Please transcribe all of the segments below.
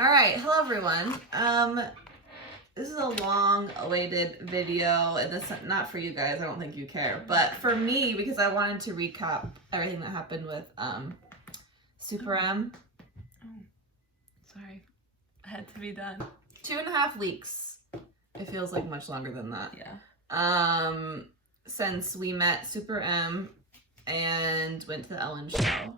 All right, hello everyone. This is a long-awaited video, and this not for you guys. I don't think you care, but for me, because I wanted to recap everything that happened with SuperM. Oh, sorry, it had to be done. 2.5 weeks. It feels like much longer than that. Yeah. Since we met SuperM and went to the Ellen show.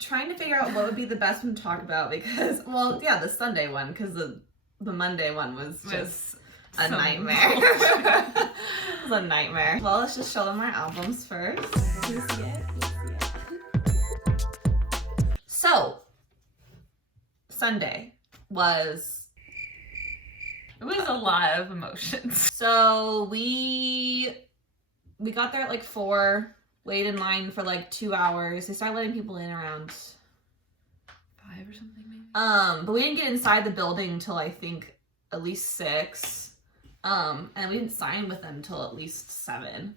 Trying to figure out what would be the best one to talk about because, well, yeah, the Sunday one, because the Monday one was just a nightmare. It was a nightmare. Well, let's just show them our albums first. So, Sunday was... It was a lot of emotions. So, we got there at like 4, waited in line for like 2 hours. They started letting people in around 5 or something, maybe. But we didn't get inside the building until I think at least 6. And we didn't sign with them until at least 7.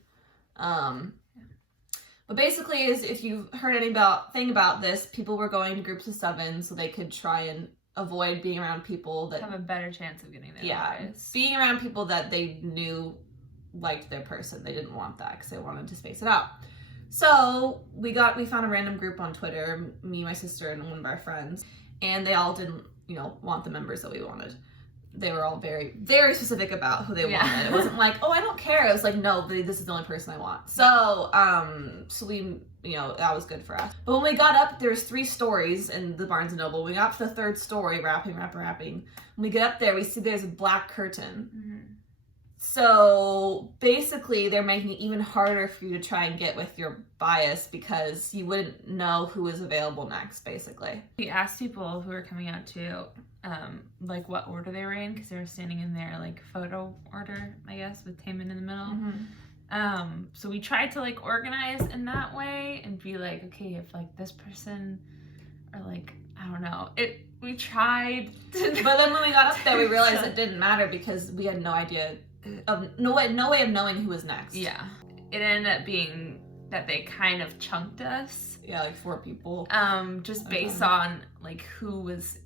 But basically, is if you've heard anything about this, people were going to groups of 7 so they could try and avoid being around people that have a better chance of getting there. Yeah, being around people that they knew liked their person. They didn't want that because they wanted to space it out. So we found a random group on Twitter, me, my sister, and one of our friends, and they all didn't, want the members that we wanted. They were all very, very specific about who they wanted. It wasn't like, oh, I don't care. It was like, no, this is the only person I want. So, so we, that was good for us. But when we got up, there's 3 stories in the Barnes & Noble. When we got up to the 3rd story, rapping. When we get up there, we see there's a black curtain. Mm-hmm. So basically, they're making it even harder for you to try and get with your bias because you wouldn't know who is available next, basically. We asked people who were coming out to, like what order they were in because they were standing in their like photo order, I guess, with Taemin in the middle. Mm-hmm. So we tried to like organize in that way and be like, okay, if like this person or like, I don't know, we tried to... But then when we got up there, we realized it didn't matter because we had no idea. No way of knowing who was next. Yeah. It ended up being that they kind of chunked us. Yeah, like 4 people. Just based on like who was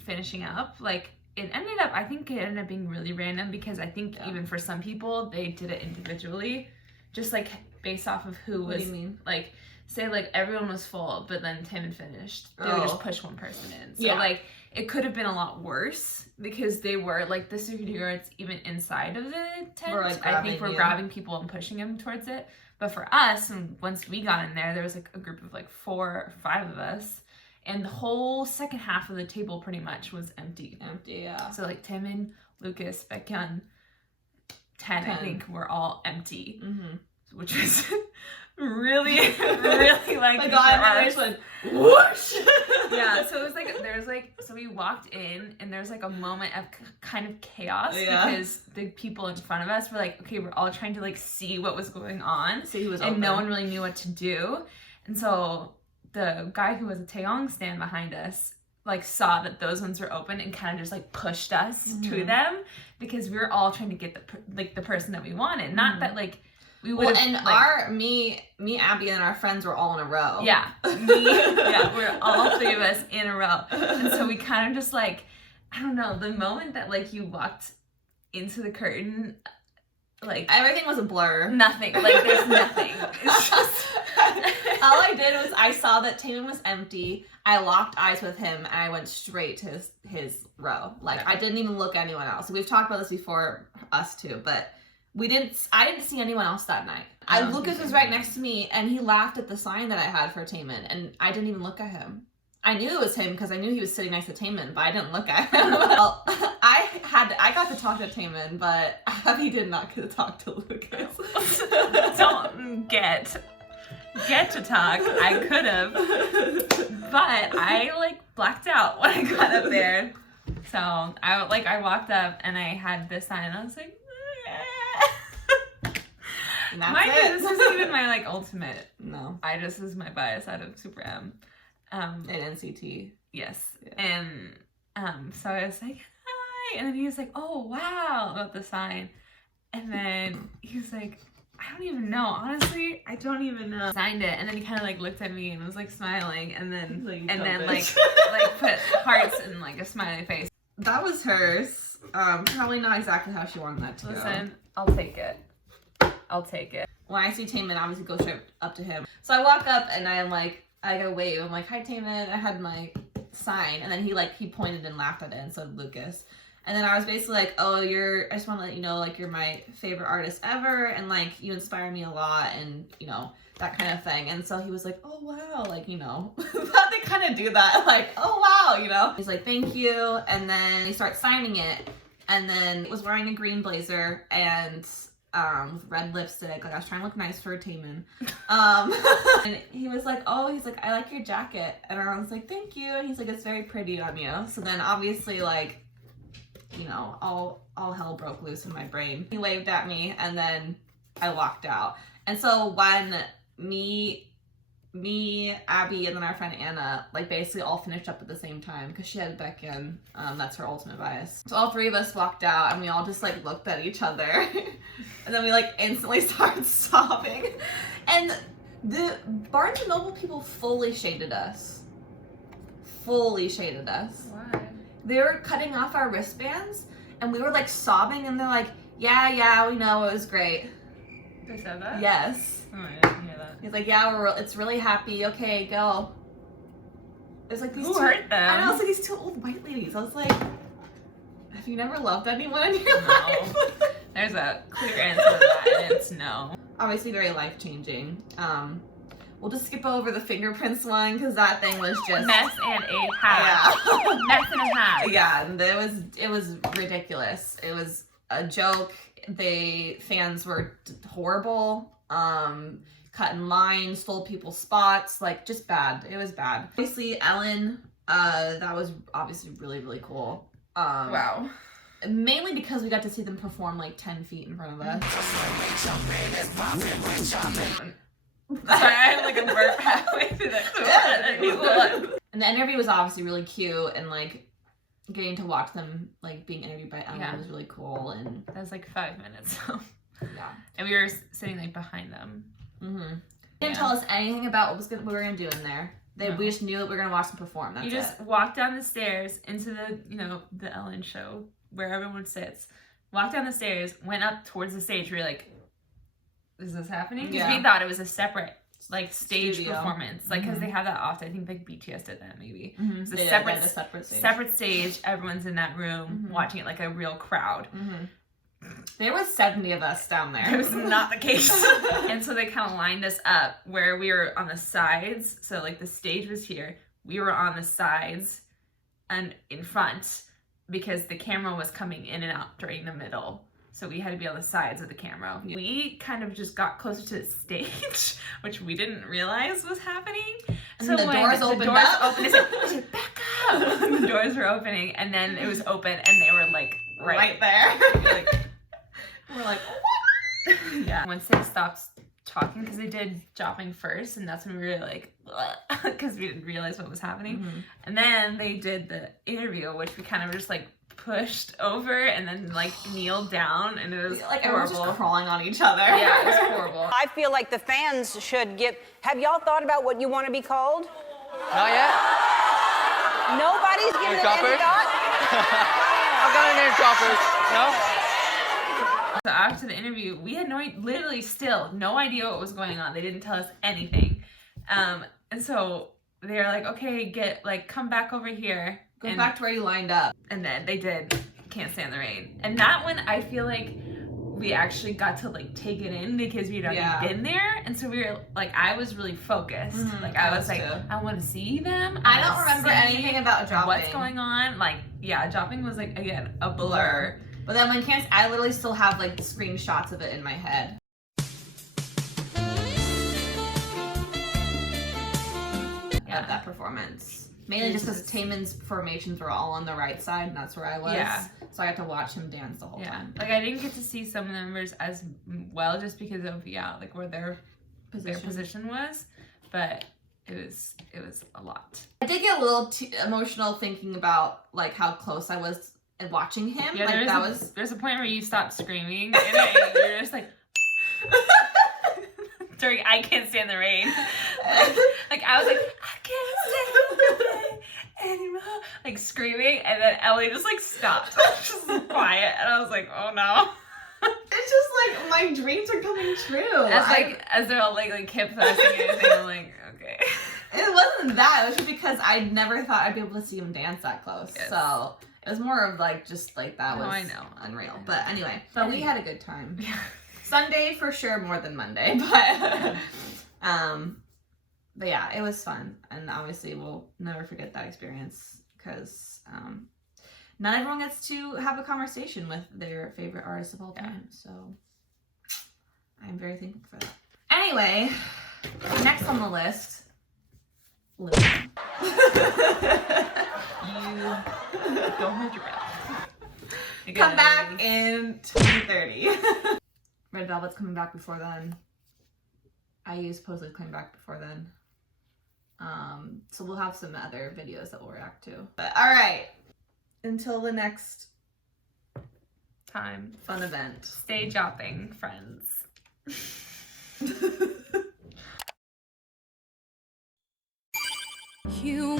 finishing up. Like I think it ended up being really random because I think even for some people they did it individually. Just like based off of who was. What do you mean? Like say like everyone was full, but then Taemin finished. They would just push one person in. So like it could have been a lot worse because they were like the security guards even inside of the tent. I think we're grabbing people and pushing them towards it. But for us, and once we got in there was like a group of like 4 or 5 of us, and the whole second half of the table pretty much was empty. Yeah. So like Taemin, Lucas, Baekhyun, 10 I think were all empty, which was really like my God, my face went whoosh. Yeah, so it was like so we walked in and there's like a moment of kind of chaos because the people in front of us were like, okay, we're all trying to like see what was going on, see who was and open. No one really knew what to do, and so the guy who was a Taeyong stand behind us like saw that those ones were open and kind of just like pushed us to them because we were all trying to get the person that we wanted, not that like. We would me, Abby, and our friends were all in a row. Yeah, we're all 3 of us in a row, and so we kind of just like, I don't know, the moment that like you walked into the curtain, like everything was a blur. Nothing, like there's nothing. It's just all I did was I saw that Taemin was empty. I locked eyes with him and I went straight to his row. Like I didn't even look at anyone else. We've talked about this before, us too, but. I didn't see anyone else that night. Lucas was right next to me, and he laughed at the sign that I had for Taemin, and I didn't even look at him. I knew it was him because I knew he was sitting next to Taemin, but I didn't look at him. Well, I got to talk to Taemin, but Abby did not get to talk to Lucas. Don't get to talk. I could have, but I like blacked out when I got up there. So I walked up and I had this sign, and I was like. This isn't even my like ultimate. No. This is my bias out of SuperM. And NCT. Yes. Yeah. And so I was like, hi. And then he was like, oh wow, about the sign. And then he was like, I don't even know. Honestly, I don't even know. Signed it, and then he kind of like looked at me and was like smiling, and then like put hearts and like a smiley face. That was hers. Probably not exactly how she wanted that to go. Listen, I'll take it. I'll take it. When I see Taemin, obviously go straight up to him. So I walk up and I'm like, I go wave. I'm like, hi Taemin. I had my sign, and then he pointed and laughed at it, and so did Lucas. And then I was basically like, oh, I just want to let you know, like, you're my favorite artist ever, and like you inspire me a lot, and you know, that kind of thing. And so he was like, oh wow, like, you know, how they kind of do that, like, oh wow, you know. He's like, thank you, and then he starts signing it, and then was wearing a green blazer and with red lipstick. Like I was trying to look nice for Taemin. And he was like, oh, he's like, I like your jacket, and I was like, thank you. And he's like, it's very pretty on you. So then obviously, like, you know, all hell broke loose in my brain. He waved at me, and then I walked out. And so when me, Abby, and then our friend Anna, like basically all finished up at the same time because she had Beck in. That's her ultimate bias. So all three of us walked out, and we all just like looked at each other, and then we like instantly started sobbing. And the Barnes & Noble people fully shaded us. Fully shaded us. Why? They were cutting off our wristbands, and we were like sobbing, and they're like, yeah, we know, it was great. They said that? Yes. Oh, I didn't hear that. He's like, yeah, it's really happy. Okay, go. It was like these Who hurt them? I know, it's like these two old white ladies. I was like, have you never loved anyone in your life? There's a clear answer to that, and it's no. Obviously very life-changing. We'll just skip over the fingerprints one, because that thing was just... Mess and a half. Yeah. Mess and a half. Yeah, and it was ridiculous. It was a joke. Fans were horrible. Cut in line, stole people's spots, like just bad. It was bad. Obviously, Ellen, that was obviously really, really cool. Wow. Mainly because we got to see them perform like 10 feet in front of us. Sorry, I had like a burp halfway through that. And the interview was obviously really cute, and like getting to watch them like being interviewed by Ellen was really cool. And that was like 5 minutes. Yeah. And we were sitting like behind them. Mm-hmm. They didn't tell us anything about what we were gonna do in there. We just knew that we were gonna watch them perform. That's it. You just walk down the stairs into the Ellen show where everyone sits. Walked down the stairs, went up towards the stage. We were like, is this happening? Because we thought it was a separate like stage performance, like because they have that often. I think like BTS did that maybe. Mm-hmm. It's a separate stage. Everyone's in that room watching it like a real crowd. Mm-hmm. There was 70 of us down there. It was not the case. And so they kind of lined us up where we were on the sides. So like the stage was here. We were on the sides and in front because the camera was coming in and out during the middle. So we had to be on the sides of the camera. Yeah. We kind of just got closer to the stage, which we didn't realize was happening. And so the doors opened up. They said, back up. The doors were opening, and then it was open, and they were like right there. We're like, what? Yeah. Once they stopped talking, because they did Jopping first, and that's when we were like, because we didn't realize what was happening. Mm-hmm. And then they did the interview, which we kind of just like pushed over and then like kneeled down, and it was like horrible. Everyone just crawling on each other. Yeah, it was horrible. I feel like the fans should get. Have y'all thought about what you want to be called? Not yet. Nobody's given it any thought. I've got a name, droppers. No. So after the interview, we had literally still no idea what was going on. They didn't tell us anything, and so they were like, "Okay, come back over here." Go back to where you lined up. And then they did Can't Stand the Rain. And that one, I feel like we actually got to like take it in because we'd already been there. And so we were like, I was really focused. Mm-hmm. Like I was like, I want to see them. I don't remember anything about Jopping. What's going on? Like, yeah, Jopping was like, again, a blur. But then when I literally still have like screenshots of it in my head. Of that performance. Mainly just because Taemin's formations were all on the right side, and that's where I was. Yeah. So I had to watch him dance the whole time. Like I didn't get to see some of the members as well just because of like where their position was, but it was a lot. I did get a little emotional thinking about like how close I was watching him. Yeah, like there's a point where you stopped screaming and you're just like during I Can't Stand the Rain. Like I was like, I can't stand the rain anymore, like screaming, and then Ellie just like stopped, just quiet, and I was like, oh no. It's just like my dreams are coming true. As they're all like campfire singing anything, I'm like, okay. It wasn't that. It was just because I never thought I'd be able to see him dance that close. Yes. So it was more of like just like that was unreal. But anyway, we had a good time. Yeah. Sunday for sure more than Monday, but yeah, it was fun, and obviously we'll never forget that experience because not everyone gets to have a conversation with their favorite artist of all time. So I'm very thankful for that. Anyway, next on the list, Luna. You don't hold your breath. Come back in 2030. Red Velvet's coming back before then. IU supposedly coming back before then. So we'll have some other videos that we'll react to. But all right, until the next time fun event. Stay jopping, friends. You